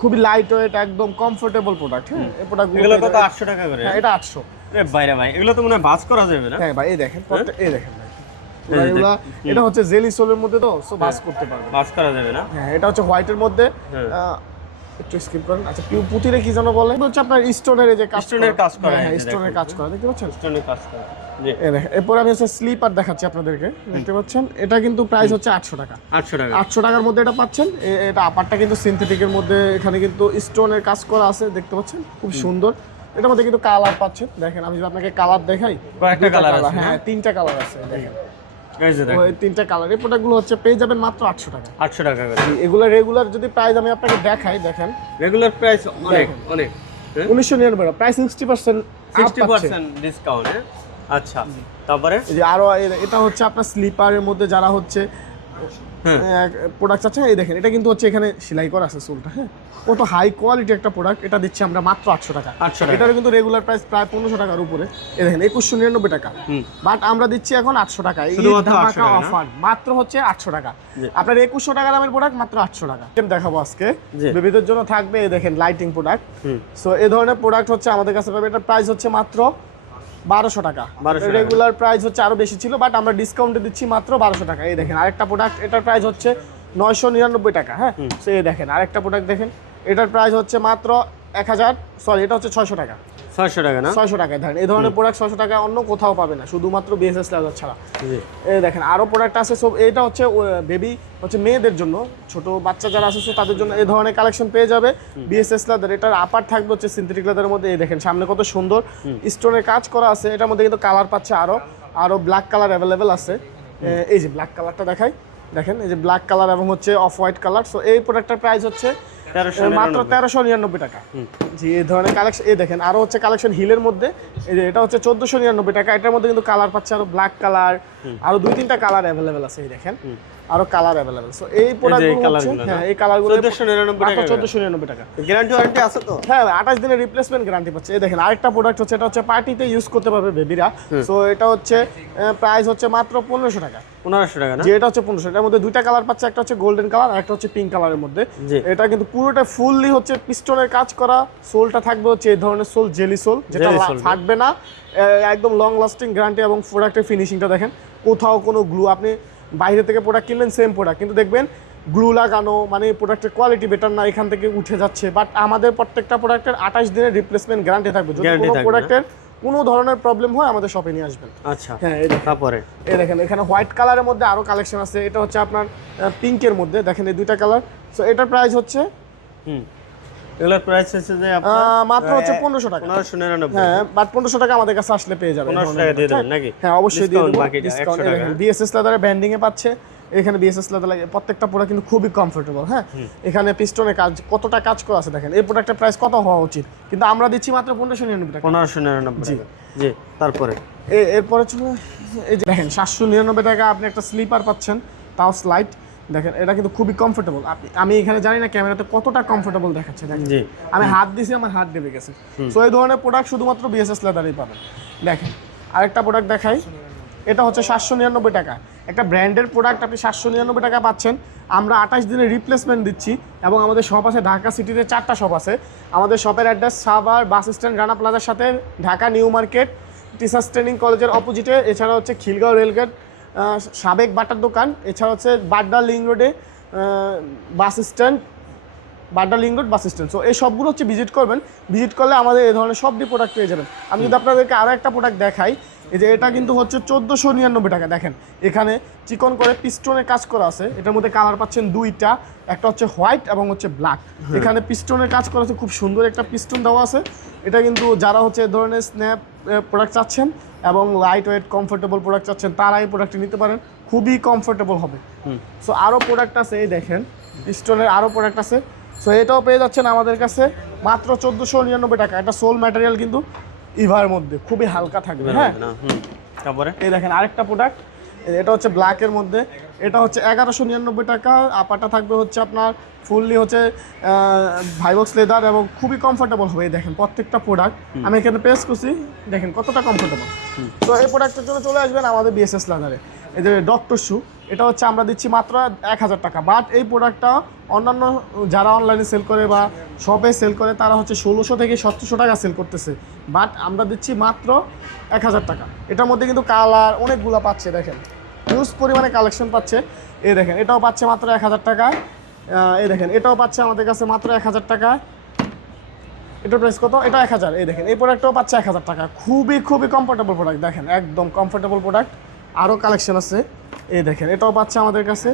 খুবই লাইট ওয়েট, একদম কমফোর্টেবল প্রোডাক্ট। হ্যাঁ, এই প্রোডাক্টগুলো কত? 800 টাকা করে? হ্যাঁ, এটা 800। এ বাইরে ভাই, এগুলো তো মনে হয় ভাঁজ করা যাবে না? হ্যাঁ ভাই, এই দেখেন এই দেখেন ভাই, এগুলা এটা হচ্ছে জেলি সোলের মধ্যে, তো সো ভাঁজ করতে পারবে, ভাঁজ করা যাবে না? হ্যাঁ, এটা হচ্ছে হোয়াইটের মধ্যে। একটু স্কিপ করেন। আচ্ছা, পুতিরে কি যেন বলে, হচ্ছে আপনার স্টোনের এই যে স্টোনের কাজ করা। হ্যাঁ, স্টোনের কাজ করা দেখতে পাচ্ছেন, স্টোনের কাজ করা। জি, এরপর আমি হচ্ছে স্লিপার দেখাচ্ছি আপনাদেরকে। দেখতে পাচ্ছেন এটা কিন্তু প্রাইস হচ্ছে 800 টাকা। 800 টাকা। 800 টাকার মধ্যে এটা পাচ্ছেন। এটা আপারটা কিন্তু সিনথেটিকের মধ্যে, এখানে কিন্তু স্টোনের কাজ করা আছে দেখতে পাচ্ছেন, খুব সুন্দর। এটার মধ্যে কিন্তু কালার পাচ্ছেন। দেখেন আমি যদি আপনাকে কালার দেখাই, কয়েকটা কালার আছে। হ্যাঁ, 3টা কালার আছে। দেখেন এই যে দেখেন, ওই 3টা কালার। এই প্রোডাক্টগুলো হচ্ছে পেয়ে যাবেন মাত্র 800 টাকা। 800 টাকা করে। এগুলো রেগুলার যদি প্রাইস আমি আপনাকে দেখাই, দেখেন রেগুলার প্রাইস অনেক অনেক 1999 টাকা, প্রাইস 60% 60% ডিসকাউন্ট। আচ্ছা, তারপরে এই যে আরো এটা হচ্ছে আপনার স্লিপারের মধ্যে যারা হচ্ছে প্রোডাক্ট আছে। এই দেখেন এটা কিন্তু হচ্ছে এখানে সেলাই করা আছে সোলটা। হ্যাঁ, কত হাই কোয়ালিটি একটা প্রোডাক্ট। এটা দিচ্ছি আমরা মাত্র 800 টাকা। 800 টাকা। এটার কিন্তু রেগুলার প্রাইস প্রায় 1500 টাকার উপরে। এই দেখেন 2199 টাকা, বাট আমরা দিচ্ছি এখন 800 টাকা। এই ধামাকা অফার মাত্র হচ্ছে 800 টাকা। আপনার 2100 টাকা দামের প্রোডাক্ট মাত্র 800 টাকা দেখাবো আজকে। বেবিদের জন্য থাকবে এই দেখেন লাইটিং প্রোডাক্ট। সো এই ধরনের প্রোডাক্ট হচ্ছে আমাদের কাছে পাবে। এটার প্রাইস হচ্ছে মাত্র 1200 টাকা। রেগুলার প্রাইস হচ্ছে আরো বেশি ছিল, বাট আমরা ডিসকাউন্টে দিচ্ছি মাত্র 1200 টাকা। এই দেখেন আরেকটা প্রোডাক্ট, এটার প্রাইস হচ্ছে 999 টাকা। হ্যাঁ, সো এই দেখেন আরেকটা প্রোডাক্ট দেখেন, এটার প্রাইস হচ্ছে মাত্র 1000, সরি এটা হচ্ছে 600 টাকা। 600 টাকা না? 600 টাকায় ধরেন এই ধরনের প্রোডাক্ট 600 টাকা অন্য কোথাও পাবে না, শুধুমাত্র বিএসএস লেদার ছাড়া। এই দেখেন আরো প্রোডাক্ট আছে সব। এটা হচ্ছে বেবি হচ্ছে মেয়েদের জন্য, ছোট বাচ্চা যারা আছে তাদের জন্য এই ধরনের কালেকশন পেয়ে যাবে বিএসএস লেদার। এটার আপার থাকবে হচ্ছে সিনথেটিক লেদারের মধ্যে। এই দেখেন সামনে কত সুন্দর স্টোনের কাজ করা আছে। এটার মধ্যে কিন্তু কালার পাচ্ছে আরো ব্ল্যাক কালার অ্যাভেলেবেল আছে। এই যে ব্ল্যাক কালারটা দেখাই, দেখেন এই যে ব্ল্যাক কালার এবং হচ্ছে অফ হোয়াইট কালার। সো এই প্রোডাক্টটার প্রাইস হচ্ছে মাত্র 1399 টাকা। জি, এই ধরনের কালেকশন। এই দেখেন আরো হচ্ছে কালেকশন হিলের মধ্যে। এই যে এটা হচ্ছে 1499 টাকা। এটার মধ্যে কিন্তু কালার পাচ্ছে আরো ব্ল্যাক কালার, আরো 2-3টা কালার অ্যাভেলেবেল আছে। এই দেখেন আরো কালার অ্যাভেলেবেল। সো এই প্রোডাক্টগুলো হচ্ছে, হ্যাঁ, এই কালারগুলো 1499 টাকা। 1499 টাকা। গ্যারান্টি ওয়ারেন্টি আছে তো? হ্যাঁ, 28 দিনের রিপ্লেসমেন্ট গ্যারান্টি পাচ্ছে। এই দেখেন আরেকটা প্রোডাক্ট হচ্ছে, এটা হচ্ছে পার্টিতে ইউজ করতে পারবে বেবিরা। সো এটা হচ্ছে প্রাইস হচ্ছে মাত্র 1500 টাকা। 1500 টাকা না? যে এটা হচ্ছে 1500। এটার মধ্যে 2টা কালার পাচ্ছে, একটা হচ্ছে গোল্ডেন কালার আর একটা হচ্ছে পিঙ্ক কালারের মধ্যে। এটা কিন্তু পুরোটা ফুললি হচ্ছে পিস্টনের কাজ করা। সোলটা থাকবে হচ্ছে এই ধরনের সোল, জেলি সোল, যেটা ফাটবে না, একদম লং লাস্টিং গ্যারান্টি। এবং প্রোডাক্টের ফিনিশিংটা দেখেন, কোথাও কোনো গ্লু, আপনি বাইরে থেকে প্রোডাক্ট কিনলেন সেম প্রোডাক্ট, কিন্তু দেখবেন গ্লু লাগানো মানে প্রোডাক্টের কোয়ালিটি বেটার না, এখান থেকে উঠে যাচ্ছে। বাট আমাদের প্রত্যেকটা প্রোডাক্টের 28 দিনের রিপ্লেসমেন্ট গ্যারান্টি থাকবে। যদি কোনো প্রোডাক্টের কোনো ধরনের প্রবলেম হয় আমাদের শপে নিয়ে আসবেন। আচ্ছা, হ্যাঁ, তারপরে এই দেখেন এখানে হোয়াইট কালারের মধ্যে আরো কালেকশন আছে। এটা হচ্ছে আপনার পিঙ্কের মধ্যে, দেখেন এই 2টা কালার। সো এটার প্রাইস হচ্ছে এগুলোর প্রাইস হচ্ছে যে আপনার মাত্র হচ্ছে 1500 টাকা। 1599। হ্যাঁ, বাট 1500 টাকা আমাদের কাছে আসলে পেয়ে যাবেন। 1500 টাকা দিয়ে দেবেন নাকি? হ্যাঁ, অবশ্যই দিয়ে দেব। বাকিটা 100 টাকা। বিএসএস লেদারের ব্র্যান্ডিং এ পাচ্ছে। এখানে বিএসএস লেদার লাগে, প্রত্যেকটা প্রোডাক্ট কিন্তু খুবই কমফোর্টেবল। হ্যাঁ, এখানে পিস্টনে কাজ, কতটা কাজ করা আছে দেখেন। এই প্রোডাক্টের প্রাইস কত হওয়া উচিত, কিন্তু আমরা দিচ্ছি মাত্র 1599 টাকা। 1599 টাকা। জি, তারপরে এরপরে চলো, এই যে দেখেন 799 টাকা আপনি একটা স্লিপার পাচ্ছেন, তাও স্লাইড। দেখেন এটা কিন্তু খুবই কমফোর্টেবল। আমি এখানে জানি না ক্যামেরাতে কতটা কমফোর্টেবল দেখাচ্ছে। দেখেন আমি হাত দিছি, আমার হাত ডেবে গেছে। সো এই ধরনের প্রোডাক্ট শুধুমাত্র বিএসএস লেদারেই পাবেন। দেখেন আরেকটা প্রোডাক্ট দেখাই, এটা হচ্ছে 799 টাকা। একটা ব্র্যান্ডের প্রোডাক্ট আপনি 799 টাকা পাচ্ছেন। আমরা 28 দিনের রিপ্লেসমেন্ট দিচ্ছি এবং আমাদের শপ আছে ঢাকা সিটিতে, 4টা শপ আছে। আমাদের শপের address Savar bus stand, Rana প্লাজার সাথে, Dhaka new market, teachers training কলেজের অপোজিটে। এছাড়া হচ্ছে খিলগাঁও রেলগেট, সাবেক বাটার দোকান। এছাড়া হচ্ছে বাড্ডা লিং রোডে bus stand, Badda link road bus stand. So এই সবগুলো হচ্ছে ভিজিট করবেন। ভিজিট করলে আমাদের এই ধরনের সবটি প্রোডাক্ট পেয়ে যাবেন। আমি যদি আপনাদেরকে আরও একটা প্রোডাক্ট দেখাই, এই যে এটা কিন্তু হচ্ছে 1499 টাকা। দেখেন এখানে চিকন করে পিস্টনের কাজ করা আছে। এটার মধ্যে কালার পাচ্ছেন দুইটা, একটা হচ্ছে হোয়াইট এবং হচ্ছে ব্ল্যাক। এখানে পিস্টনের কাজ করা আছে, খুব সুন্দর একটা পিস্টন দেওয়া আছে। এটা কিন্তু যারা হচ্ছে এই ধরনের স্ন্যাপ প্রোডাক্ট চাচ্ছেন এবং লাইট ওয়েট কমফোর্টেবল প্রোডাক্ট চাচ্ছেন, তারা এই প্রোডাক্টটি নিতে পারেন, খুবই কমফোর্টেবল হবে। সো আরও প্রোডাক্ট আছে, এই দেখেন পিস্টনের আরও প্রোডাক্ট আছে। সো এটাও পেয়ে যাচ্ছেন আমাদের কাছে মাত্র 1499 টাকা। এটা সোল ম্যাটেরিয়াল কিন্তু ইভার মধ্যে খুবই হালকা থাকবে। হ্যাঁ, তারপরে এই দেখেন আরেকটা প্রোডাক্ট, এটা হচ্ছে ব্ল্যাকের মধ্যে। এটা হচ্ছে 1199 টাকা। আপাটা থাকবে হচ্ছে আপনার ফুললি হচ্ছে ভাইবক্স লেদার এবং খুবই কমফোর্টেবল হবে। এই দেখেন প্রত্যেকটা প্রোডাক্ট আমি এখানে প্রেস করছি, দেখেন কতটা কমফোর্টেবল। তো এই প্রোডাক্টের জন্য চলে আসবেন আমাদের বিএসএস লেদারে। এই যে ডক্টর শু, এটা হচ্ছে আমরা দিচ্ছি মাত্র 1000 টাকা। বাট এই প্রোডাক্টটা অন্যান্য যারা অনলাইনে সেল করে বা শপে সেল করে, তারা হচ্ছে 1600 থেকে 1700 টাকা সেল করতেছে। বাট আমরা দিচ্ছি মাত্র 1000 টাকা। এটার মধ্যে কিন্তু কালার অনেকগুলো পাচ্ছে, দেখেন হিউজ পরিমাণে কালেকশন পাচ্ছে। এই দেখেন এটাও পাচ্ছে মাত্র 1000 টাকা। এই দেখেন এটাও পাচ্ছে আমাদের কাছে মাত্র 1000 টাকা। এটার প্রাইস কত? এটা 1000। এই দেখেন এই প্রোডাক্টটাও পাচ্ছে 1000 টাকা। খুবই কমফোর্টেবল প্রোডাক্ট, দেখেন একদম কমফোর্টেবল প্রোডাক্ট। আরও কালেকশন আছে, এই দেখেন এটাও পাচ্ছে আমাদের কাছে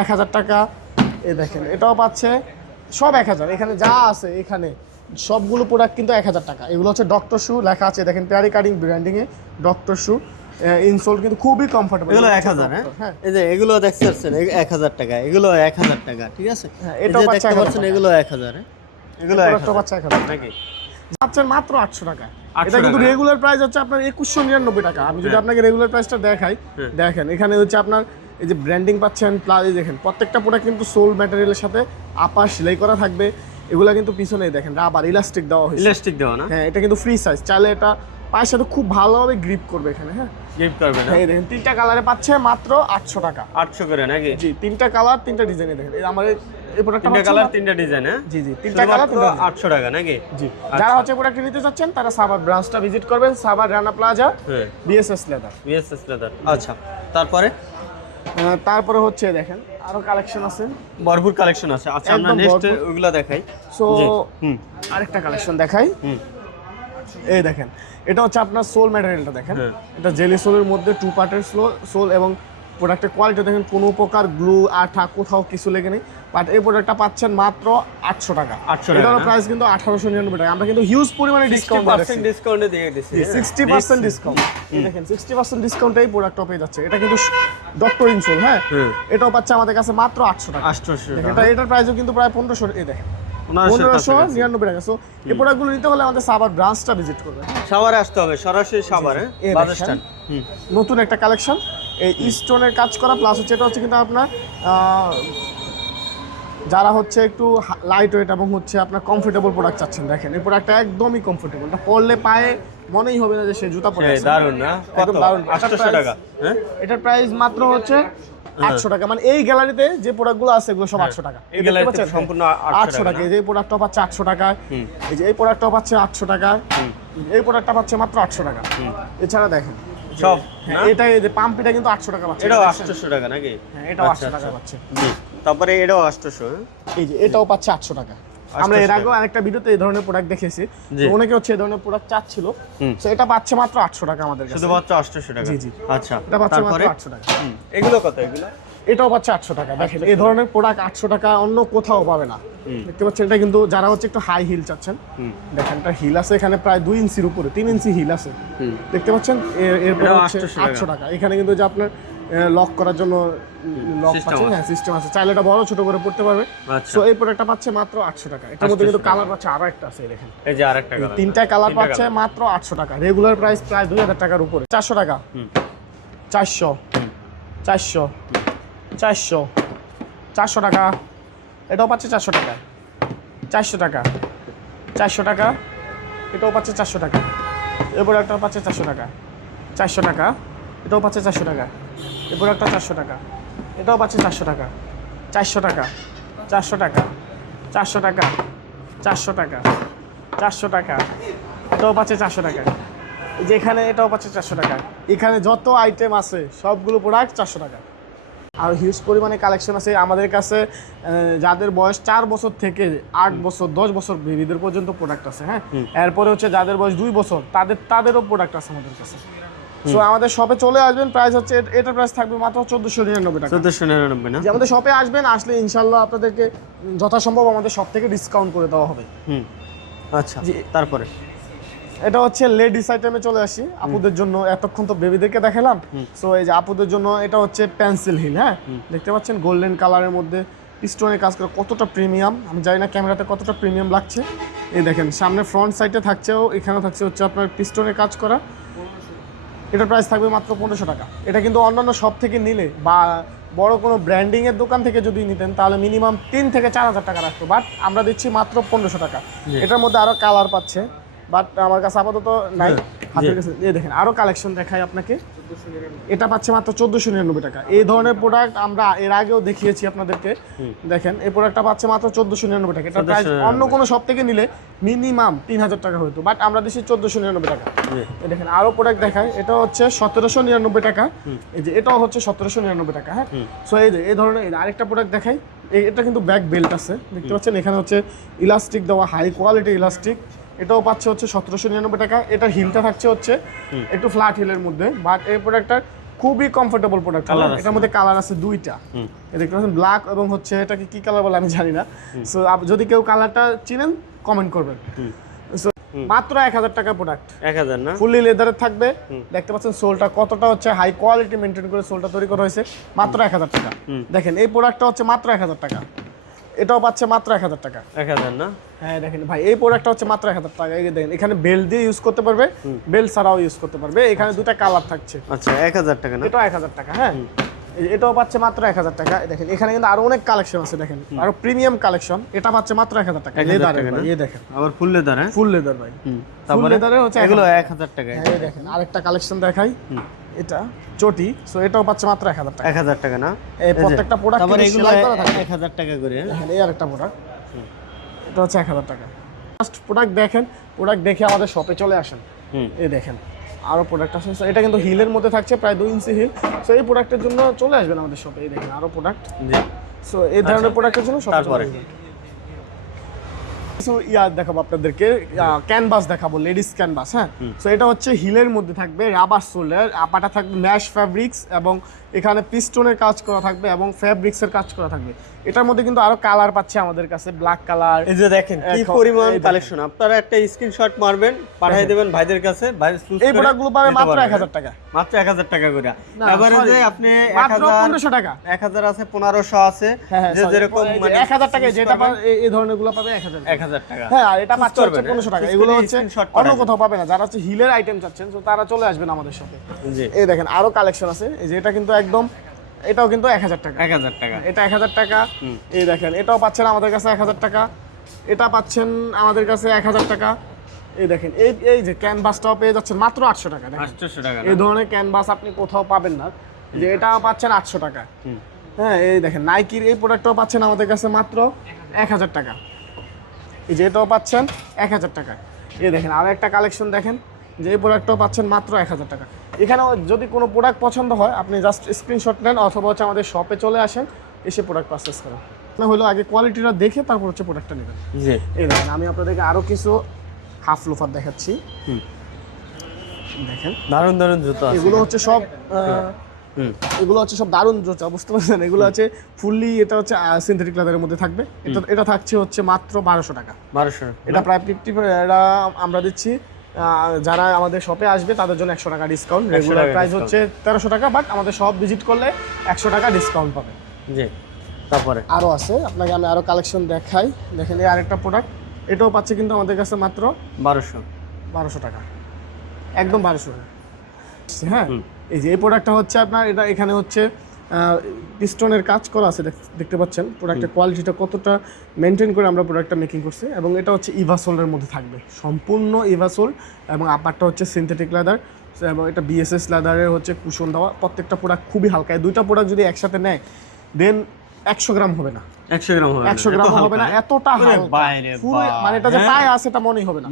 1000 টাকা। এই দেখেন এটাও পাচ্ছে সব 1000। এখানে যা আছে এখানে সবগুলো প্রোডাক্ট কিন্তু 1000 টাকা। এগুলো হচ্ছে ডক্টর শু লেখা আছে, দেখেন প্যারি কাটিং ব্র্যান্ডিংয়ে ডক্টর শু। ইনসোল কিন্তু খুবই কমফোর্টেবল। এগুলো 1000। হ্যাঁ, এই যে এগুলো দেখতে পাচ্ছেন 1000 টাকা, এগুলো 1000 টাকা। ঠিক আছে, এটাও পাচ্ছে 1000। এগুলো 1000। এগুলো 1000 পাচ্ছে 1000 নাকি? পাচ্ছেন মাত্র 800 টাকা। এটা কিন্তু রেগুলার প্রাইস হচ্ছে আপনার 2199 টাকা। আমি যদি আপনাকে রেগুলার প্রাইসটা দেখাই, দেখেন এখানে হচ্ছে আপনার এই যে ব্র্যান্ডিং পাচ্ছেন, প্লাস দেখেন প্রত্যেকটা প্রোডাক্ট কিন্তু সোল ম্যাটেরিয়ালের সাথে আপা সেলাই করা থাকবে। এগুলা কিন্তু পিছনে দেখেন রাবার ইলাস্টিক দেওয়া হয়েছে। ইলাস্টিক দেওয়া না? হ্যাঁ, এটা কিন্তু ফ্রি সাইজ, চাইলে এটা পায়ের সাথে খুব ভালোভাবে গ্রিপ করবে এখানে। হ্যাঁ, গ্রিপ করবে না? এই দেখেন 3টা কালারে পাচ্ছে মাত্র 800 টাকা। 800 করে নাকি? জি, 3টা কালার 3টা ডিজাইনে। দেখেন এই আমার এই প্রোডাক্টটা 3টা কালার 3টা ডিজাইন। হ্যাঁ, জি 3টা কালার 800 টাকা নাকি? জি, যারা হচ্ছে প্রোডাক্ট নিতে চাচ্ছেন তারা সাভার ব্রাঞ্চটা ভিজিট করবেন, Savar Rana plaza, BSS leather. BSS leather. আচ্ছা, তারপরে হচ্ছে দেখেন আরো কালেকশন আছে, ভরপুর কালেকশন আছে। আচ্ছা, আমরা নেক্সট ওগুলা দেখাই। সো আরেকটা কালেকশন দেখাই। এই দেখেন এটা হচ্ছে আপনার সোল ম্যাটেরিয়ালটা, দেখেন এটা জেলি সোলের মধ্যে 2 পার্টের সোল এবং প্রোডাক্টের কোয়ালিটি দেখেন কোনো প্রকার গ্লু আঠা কোথাও কিছু লেগে নেই। বাট এই প্রোডাক্টটা পাচ্ছেন মাত্র 800 টাকা। এটার প্রাইস কিন্তু 1899 টাকা। আমরা কিন্তু হিউজ পরিমাণে ডিসকাউন্ট দিয়ে দিচ্ছি। 60% ডিসকাউন্ট। দেখেন 60% ডিসকাউন্টে এই প্রোডাক্টটা পেয়ে যাচ্ছে। এটা কিন্তু ডক্টর ইনসোল। হ্যাঁ, এটাও পাচ্ছে আমাদের কাছে মাত্র 800 টাকা। 800 টাকা। এটার প্রাইসও কিন্তু প্রায় 1500। এই দেখেন 1599 টাকা। সো এই প্রোডাক্টগুলো নিতে হলে আমাদের সাভার ব্রাঞ্চটা ভিজিট করবেন। সাভারে আসতে হবে, সরাসরি সাভারে বাস স্ট্যান্ড। নতুন একটা কালেকশন, এই স্টোনের কাজ করা, প্লাস হচ্ছে এটা হচ্ছে কিন্তু আপনার যারা হচ্ছে একটু লাইট ওয়েট এবং হচ্ছে আপনার কমফোর্টেবল প্রোডাক্ট চাচ্ছেন, দেখেন এই প্রোডাক্টটা একদমই কমফোর্টেবল। এটা পরলে পায়ে মনেই হবে না যে সে জুতা পরে আছে। দারুণ না? একদম দারুণ। 800 টাকা। হ্যাঁ, এটার প্রাইস মাত্র হচ্ছে 800 টাকা। মানে এই গ্যালারিতে যে প্রোডাক্টগুলো আছে এগুলো সব 800 টাকা। এই গ্যালারিতে সম্পূর্ণ 800 টাকা। এই যে প্রোডাক্টটাও পাচ্ছে 800 টাকা। এই যে এই প্রোডাক্টটাও পাচ্ছে 800 টাকা। এই প্রোডাক্টটা পাচ্ছে মাত্র 800 টাকা। এছাড়া দেখেন সব এটা এই যে পাম্পিটা কিন্তু 800 টাকা পাচ্ছে। এটাও 800 টাকা নাকি? হ্যাঁ, এটাও 800 টাকা পাচ্ছে। জি, তারপরে এটাও 800। এই যে এটাও পাচ্ছে 800 টাকা। আমরা এর আগেও আরেকটা ভিডিওতে এই ধরনের প্রোডাক্ট দেখেছি, অনেকে হচ্ছে এই ধরনের প্রোডাক্ট চাচ্ছিল। তো এটা পাচ্ছে মাত্র 800 টাকা আমাদের কাছে। শুধুমাত্র 800 টাকা? জি জি। আচ্ছা, এটা পাচ্ছে মাত্র 800 টাকা। এগুলো কত? এগুলো এটাও পাচ্ছে 800 টাকা। দেখেন এই ধরনের প্রোডাক্ট 800 টাকা অন্য কোথাও পাবে না। দেখতে পাচ্ছেন এটা কিন্তু যারা হচ্ছে একটু হাই হিল চাচ্ছেন, দেখেন এটা হিল আছে এখানে প্রায় 2 ইঞ্চির উপরে, 3 ইঞ্চি হিল আছে, দেখতে পাচ্ছেন। এরপর হচ্ছে 800 টাকা। এখানে কিন্তু যে আপনার লক করার জন্য লক পাচ্ছেন, হ্যাঁ সিস্টেম আছে, চাইলে এটা বড় ছোট করে পড়তে পারবে। সো এই প্রোডাক্টটা পাচ্ছে মাত্র 800 টাকা। এটার মধ্যে কিন্তু কালার পাচ্ছে আরো একটা আছে, দেখেন এই যে আরেকটা কালার, 3টা কালার পাচ্ছে মাত্র 800 টাকা। রেগুলার প্রাইস প্রায় 2000 টাকার উপরে। 400 টাকা, 400, 400, 400, 400 টাকা। এটাও পাচ্ছে 400 টাকা, 400 টাকা, 400 টাকা। এটাও পাচ্ছে 400 টাকা। এরপর একটা পাচ্ছে 400 টাকা, 400 টাকা। এটাও পাচ্ছে 400 টাকা। এরপর একটা 400 টাকা। এটাও পাচ্ছে 400 টাকা, 400 টাকা, 400 টাকা, 400 টাকা, 400 টাকা, 400 টাকা। এটাও পাচ্ছে 400 টাকা। এই যে এখানে এটাও পাচ্ছে 400 টাকা। এখানে যত আইটেম আছে সবগুলো প্রোডাক্ট 400 টাকা। আর হিউজ পরিমাণে কালেকশন আছে আমাদের কাছে। যাদের বয়স 4 বছর থেকে 8 বছর 10 বছর বেবিদের পর্যন্ত প্রোডাক্ট আছে, হ্যাঁ। এরপরে হচ্ছে যাদের বয়স 2 বছর তাদেরও প্রোডাক্ট আছে আমাদের কাছে। সো আমাদের শপে চলে আসবেন। প্রাইস হচ্ছে এটার প্রাইস থাকবে মাত্র 1499 টাকা। 1499 না? যে আমাদের শপে আসবেন, আসলে ইনশাআল্লাহ আপনাদেরকে যথাসম্ভব আমাদের শপ থেকে ডিসকাউন্ট করে দেওয়া হবে। আচ্ছা, তারপরে এটা হচ্ছে লেডিস আইটেমে চলে আসি। আপুদের জন্য এতক্ষণ তো বেবিদেরকে দেখালাম। সো এই যে আপুদের জন্য এটা হচ্ছে পেন্সিল হিল, হ্যাঁ। দেখতে পাচ্ছেন গোল্ডেন কালারের মধ্যে স্টোনের কাজ করে, কতটা প্রিমিয়াম আমি জানি না ক্যামেরাতে কতটা প্রিমিয়াম লাগছে। এই দেখেন সামনে ফ্রন্ট সাইডে থাকছেও, এখানেও থাকছে হচ্ছে আপনার পিস্টনের কাজ করা। এটার প্রাইস থাকবে মাত্র 1500 টাকা। এটা কিন্তু অন্যান্য শপ থেকে নিলে বা বড় কোনো ব্র্যান্ডিংয়ের দোকান থেকে যদি নিতেন তাহলে মিনিমাম 3 থেকে 4000 টাকা রাখতো, বাট আমরা দিচ্ছি মাত্র 1500 টাকা। এটার মধ্যে আরও কালার পাচ্ছে, বাট আমার কাছে আপাতত নাই হাতের কাছে। এই দেখেন আরও কালেকশন দেখাই আপনাকে। এটা পাচ্ছে মাত্র 1499 টাকা। এই ধরনের প্রোডাক্ট আমরা এর আগেও দেখিয়েছি আপনাদেরকে। দেখেন এই প্রোডাক্টটা পাচ্ছে মাত্র 1499 টাকা। এটা প্রাইস অন্য কোনো শপ থেকে নিলে মিনিমাম 3000 টাকা হতো, বাট আমরা দিচ্ছি 1499 টাকা। এই দেখেন আরও প্রোডাক্ট দেখাই। এটা হচ্ছে 1799 টাকা। এই যে এটাও হচ্ছে 1799 টাকা, হ্যাঁ। সো এই ধরনের আরেকটা প্রোডাক্ট দেখাই। এটা কিন্তু ব্যাক বেল্ট আছে, দেখতে পাচ্ছেন। এখানে হচ্ছে ইলাস্টিক দেওয়া, হাই কোয়ালিটি ইলাস্টিক। এটাও পাচ্ছে হচ্ছে 1799 টাকা। এটা হিলটা থাকছে হচ্ছে একটু ফ্ল্যাট হিলের মধ্যে, বাট এই প্রোডাক্টটা খুবই কমফোর্টেবল প্রোডাক্ট। এটার মধ্যে কালার আছে 2টা, দেখতে পাচ্ছেন, ব্ল্যাক এবং হচ্ছে এটাকে কি কালার বলে আমি জানি না। সো যদি কেউ কালারটা চিনেন কমেন্ট করবেন। মাত্র 1000 টাকা প্রোডাক্ট, 1000 না? ফুললি লেদারের থাকবে। দেখতে পাচ্ছেন সোলটা কতটা হচ্ছে হাই কোয়ালিটি মেনটেন করে সোলটা তৈরি করা হয়েছে। মাত্র 1000 টাকা। দেখেন এই প্রোডাক্টটা হচ্ছে মাত্র 1000 টাকা। এটাও পাচ্ছে মাত্র 1000 টাকা। 1000 না? হ্যাঁ দেখেন ভাই এই প্রোডাক্টটা হচ্ছে মাত্র 1000 টাকা। এই দেখেন এখানে বেল্ট দিয়ে ইউজ করতে পারবে, বেল্ট ছাড়াও ইউজ করতে পারবে। এখানে 2টা কালার থাকছে। আচ্ছা 1000 টাকা না? এটাও 1000 টাকা, হ্যাঁ। এটাও পাচ্ছে মাত্র 1000 টাকা। দেখেন এখানে কিন্তু আরো অনেক কালেকশন আছে, দেখেন আরো প্রিমিয়াম কালেকশন। এটা পাচ্ছে মাত্র 1000 টাকা। লেদার, এই দেখেন আবার ফুল লেদার, হ্যাঁ ফুল লেদার ভাই। ফুল লেদারে হচ্ছে এগুলো 1000 টাকা। এই দেখেন আরেকটা কালেকশন দেখাই। এটা চটি, সো এটাও পাচ্ছে মাত্র 1000 টাকা। 1000 টাকা না? এই প্রত্যেকটা প্রোডাক্ট তারপরে এগুলো সেলাই করা থাকে 1000 টাকা করে। দেখেন এই আরেকটা প্রোডাক্ট, এটা হচ্ছে 1000 টাকা। ফার্স্ট প্রোডাক্ট দেখেন, প্রোডাক্ট দেখে আমাদের শপে চলে আসেন। এই দেখেন আরো প্রোডাক্ট আছে। এটা কিন্তু হিলের মধ্যে থাকছে, প্রায় 2 ইঞ্চি হিল। সো এই প্রোডাক্টের জন্য চলে আসবেন আমাদের শপে। এই দেখেন আরো প্রোডাক্ট। সো এই ধরনের প্রোডাক্টের জন্য শপে চলে আসবেন। কিছু দেখাবো আপনাদেরকে, ক্যানভাস দেখাবো, লেডিস ক্যানভাস, হ্যাঁ। সো এটা হচ্ছে হিলের মধ্যে থাকবে, রাবার সোলের, আপাটা থাকবে ম্যাশ ফ্যাব্রিক্স এবং এখানে পিস্টনের কাজ করা থাকবে এবং ফ্যাব্রিক্সের কাজ করা থাকবে। এটার মধ্যে কিন্তু আরো কালার পাচ্ছে আমাদের কাছে, ব্ল্যাক কালার। এই যে দেখেন কি পরিমাণ কালেকশন। আপনারা একটা স্ক্রিনশট মারবেন, পাঠিয়ে দিবেন ভাইদের কাছে। ভাই এই প্রোডাক্টগুলো পাবে মাত্র 1000 টাকা। মাত্র 1000 টাকা করে। এবারে যে আপনি মাত্র 1500 টাকা। 1000 আছে, 1500 আছে, যে যেরকম মানে 1000 টাকা যেটা পাবে এই ধরনের গুলো পাবে 1000 টাকা। হ্যাঁ, আর এটা পাচ্ছে হচ্ছে 1500 টাকা। এগুলো হচ্ছে অন্য কোথাও পাবে না। যারা হচ্ছে হিলের আইটেম চাচ্ছেন তো তারা চলে আসবেন আমাদের শপে। এই দেখেন আরো কালেকশন আছে। এই যে এটা কিন্তু একদম, এটাও কিন্তু 1000 টাকা। 1000 টাকা। এটা 1000 টাকা। এই দেখেন এটাও পাচ্ছেন আমাদের কাছে 1000 টাকা। এটা পাচ্ছেন আমাদের কাছে 1000 টাকা। এই দেখেন এই যে ক্যানভাসটাও পেয়ে যাচ্ছেন মাত্র 800 টাকা। 800 টাকা। এই ধরনের ক্যানভাস আপনি কোথাও পাবেন না। যে এটা পাচ্ছেন 800 টাকা। হ্যাঁ, এই দেখেন নাইকির এই প্রোডাক্টটাও পাচ্ছেন আমাদের কাছে মাত্র 1000 টাকা। এই যে এটাও পাচ্ছেন 1000 টাকা। এই দেখেন আরো একটা কালেকশন দেখেন, যে এই প্রোডাক্টটাও পাচ্ছেন মাত্র 1000 টাকা। এখানেও যদি কোনো প্রোডাক্ট পছন্দ হয় আপনি জাস্ট স্ক্রিনশট নেন অথবা হচ্ছে আমাদের শপে চলে আসেন, এসে প্রোডাক্ট পারচেস করেন। না হলো আগে কোয়ালিটিটা দেখে তারপর হচ্ছে প্রোডাক্টটা নেবেন। এই দেখেন আমি আপনাদেরকে আরো কিছু হাফ লোফার দেখাচ্ছি। দেখেন দারুণ দারুণ জুতো আছে। এগুলো হচ্ছে সব এগুলো হচ্ছে সব দারুণ জোচা, বুঝতে পারছেন? এগুলো হচ্ছে ফুললি, এটা হচ্ছে সিনথেটিক লেদারের মধ্যে থাকবে। এটা থাকছে হচ্ছে মাত্র 1200 টাকা। 1200, এটা প্রায় 50, এটা আমরা দিচ্ছি যারা আমাদের শপে আসবে তাদের জন্য 100 টাকা ডিসকাউন্ট। রেগুলার প্রাইস হচ্ছে 1300 টাকা, বাট আমাদের শপ ভিজিট করলে 100 টাকা ডিসকাউন্ট পাবে। জি, তারপরে আরও আছে, আপনাকে আমি আরও কালেকশন দেখাই। দেখেন এই আরেকটা প্রোডাক্ট, এটাও পাচ্ছে কিন্তু আমাদের কাছে মাত্র 1200 টাকা, একদম 1200 টাকা। হ্যাঁ, এই যে এই প্রোডাক্টটা হচ্ছে আপনার, এটা এখানে হচ্ছে পিস্টনের কাজ করা আছে, দেখতে পাচ্ছেন প্রোডাক্টের কোয়ালিটিটা কতটা মেনটেন করে আমরা প্রোডাক্টটা মেকিং করছি। এবং এটা হচ্ছে ইভাসোলের মধ্যে থাকবে, সম্পূর্ণ ইভাসোল, এবং আপারটা হচ্ছে সিনথেটিক লেদার, এবং এটা বিএসএস লেদারের হচ্ছে কুশন দেওয়া। প্রত্যেকটা প্রোডাক্ট খুবই হালকা, এই দুইটা প্রোডাক্ট যদি একসাথে নেয় দেন 100 গ্রাম হবে না, 100 গ্রাম হবে 100 গ্রাম হবে না, এতটা হালকা। মানে এটা যে পায়ে আছে এটা মনেই হবে না,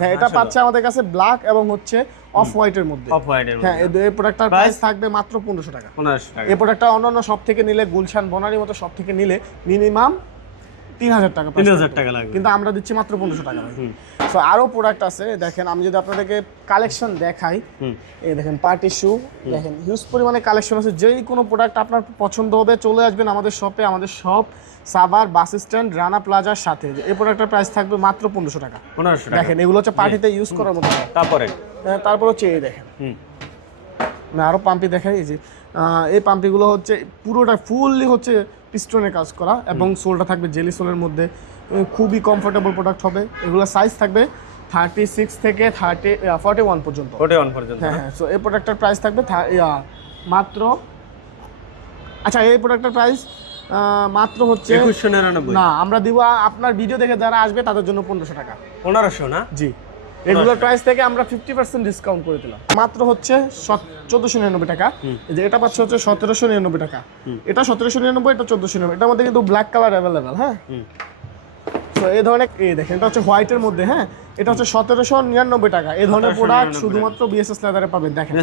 হ্যাঁ। এটা পাচ্ছে আমাদের কাছে ব্ল্যাক এবং হচ্ছে অফ হোয়াইটের মধ্যে। হ্যাঁ, এই প্রোডাক্টটার প্রাইস থাকবে মাত্র 1500 টাকা। এই প্রোডাক্টটা অন্যান্য সব থেকে নিলে, গুলশান বনারীর মতো সব থেকে নিলে মিনিমাম 3000 টাকা, 3000 টাকা লাগবে, কিন্তু আমরা দিচ্ছি মাত্র 1500 টাকা। সো আরো প্রোডাক্ট আছে, দেখেন আমি যদি আপনাদেরকে কালেকশন দেখাই, এই দেখেন পার্টি শু, দেখেন হিউজ পরিমাণে কালেকশন আছে। যেই কোনো প্রোডাক্ট আপনার পছন্দ হবে চলে আসবেন আমাদের শপে। আমাদের shop Savar bus stand Rana প্লাজার সাথে। এই প্রোডাক্টের প্রাইস থাকবে মাত্র 1500 টাকা। দেখেন এগুলো হচ্ছে পার্টিতে ইউজ করার মতো। তারপর হচ্ছে এই দেখেন, না আরো পাম্পি দেখাই। এই যে এই পাম্পিগুলো হচ্ছে পুরোটা ফুললি হচ্ছে পিস্টনের কাজ করা, এবং সোলটা থাকবে জেলি সোলের মধ্যে। খুবই কমফোর্টেবল প্রোডাক্ট হবে। এগুলো সাইজ থাকবে 36 থেকে 41 পর্যন্ত। হ্যাঁ, সো এই প্রোডাক্টের প্রাইস থাকবে মাত্র, আচ্ছা এই প্রোডাক্টের প্রাইস মাত্র হচ্ছে 2199। না, আমরা দিব আপনার ভিডিও দেখে যারা আসবে তাদের জন্য 1500 টাকা। 1500 না? জি, রেগুলার প্রাইস থেকে আমরা 50% ডিসকাউন্ট করে দিলাম, মাত্র হচ্ছে 1499 টাকা। যে এটা পাচ্ছে হচ্ছে 1799 টাকা, এটা 1799, এটা 1499। এটার মধ্যে কিন্তু ব্ল্যাক কালার অ্যাভেলেবেল। হ্যাঁ, তো এই ধরনের, এই দেখেন এটা হচ্ছে হোয়াইটের মধ্যে। হ্যাঁ, এটা হচ্ছে 1799 টাকা। এই ধরনের প্রোডাক্ট শুধুমাত্র বিএসএস লেদারে পাবেন। দেখেন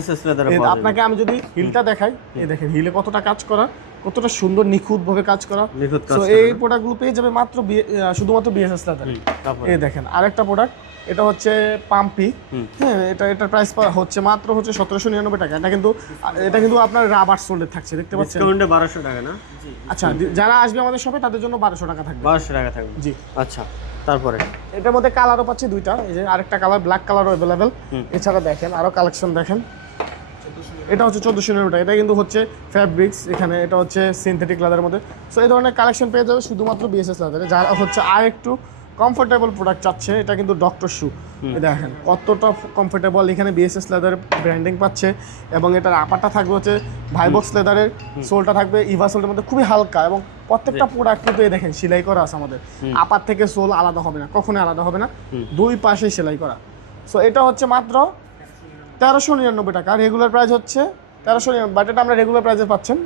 আপনাকে আমি যদি হিলটা দেখাই, এই দেখেন হিলে কতটা কাজ করা, কতটা সুন্দর নিখুঁতভাবে কাজ করা। তো এই প্রোডাক্টগুলো পেয়ে যাবে মাত্র শুধুমাত্র বিএসএস লেদারে। এই দেখেন আরেকটা প্রোডাক্ট, এটা হচ্ছে পাম্পি। হ্যাঁ, এটার প্রাইস হচ্ছে মাত্র হচ্ছে 1799 টাকা। এটা কিন্তু আপনার রাবার সোল্ডের থাকছে, দেখতে পাচ্ছেন। 1200 টাকা না? আচ্ছা, যারা আসবে আমাদের শপে তাদের জন্য 1200 টাকা থাকবে। 1200 টাকা থাকবে, জি। আচ্ছা, তারপরে এটার মধ্যে কালারও পাচ্ছে দুইটা। এই যে আরেকটা কালার ব্ল্যাক কালারও অ্যাভেলেবেল। এছাড়া দেখেন আরো কালেকশন দেখেন, এটা হচ্ছে 1499 টাকা। এটা কিন্তু হচ্ছে ফ্যাব্রিক্স, এখানে এটা হচ্ছে সিনথেটিক লেদারের মধ্যে। সো এই ধরনের কালেকশন পেয়ে যাবে শুধুমাত্র বিএসএস লেদারে। যারা হচ্ছে আর একটু কমফোর্টেবল প্রোডাক্ট চাচ্ছে, এটা কিন্তু ডক্টর শু। দেখেন কতটা কমফোর্টেবল, এখানে বিএসএস লেদারের ব্র্যান্ডিং পাচ্ছে, এবং এটার আপারটা থাকবে হচ্ছে ভাইবক্স লেদারের, সোলটা থাকবে ইভা সোলের মধ্যে, খুবই হালকা। এবং প্রত্যেকটা প্রোডাক্ট কিন্তু এই দেখেন সেলাই করা আছে আমাদের। আপার থেকে সোল আলাদা হবে না, কখনোই আলাদা হবে না, দুই পাশে সেলাই করা। সো এটা হচ্ছে মাত্র 1399 টাকা। রেগুলার প্রাইস হচ্ছে 1399, বাট এটা আমরা রেগুলার প্রাইসে পাচ্ছেন